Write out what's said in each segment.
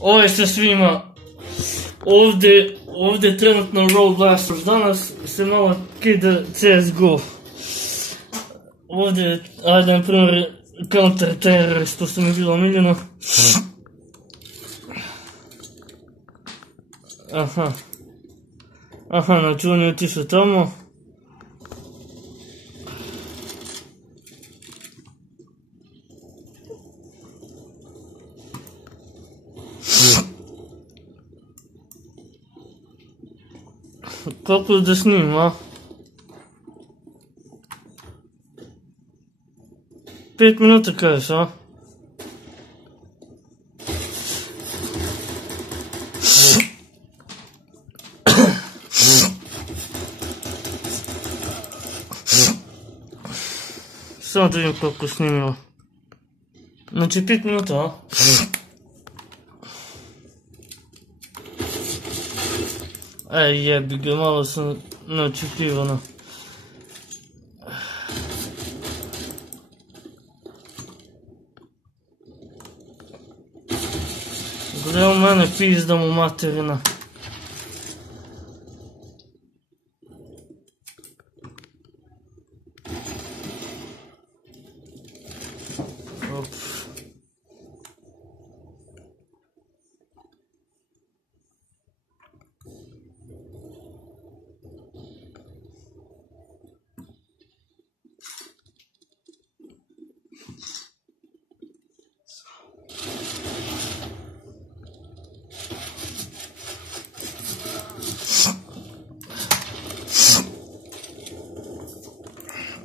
Ovo se svima. Ovdje trenutno Roll Blasters. Danas se malo kida CSGO. Ovdje, ajde na primjer, Counter Terrorist, to su mi bilo omiljeno. Aha, znači on je otišao tamo. Kako da snima? 5 minuta kažeš, a? Samo da vidim koliko snimilo. Znači 5 minuta, a? Jebi ga, malo sam neočekivano. Gledaj u mene, pizda mu materina.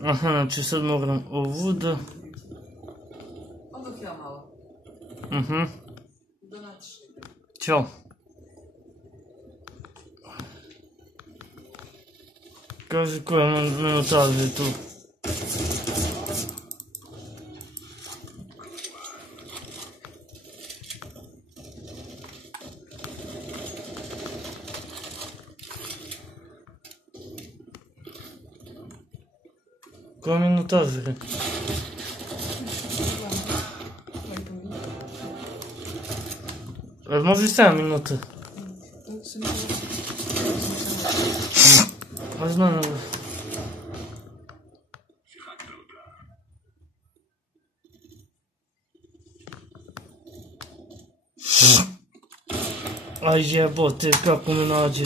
Aha, znači sad moram ovuda. Onda ja malo. Donatiš. Ćao. Kaži koja minutaža je tu. Koja minutaža je? Može 7 minuta? A znam nego. Aj jebote, kako me nađe.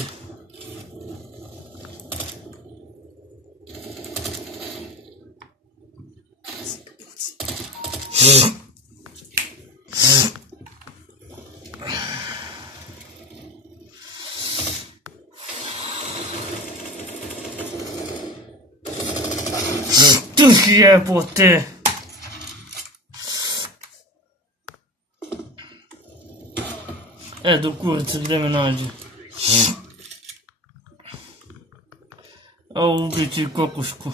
Jebote! Do kurice, gdje me nađe? A ubiti kokošku.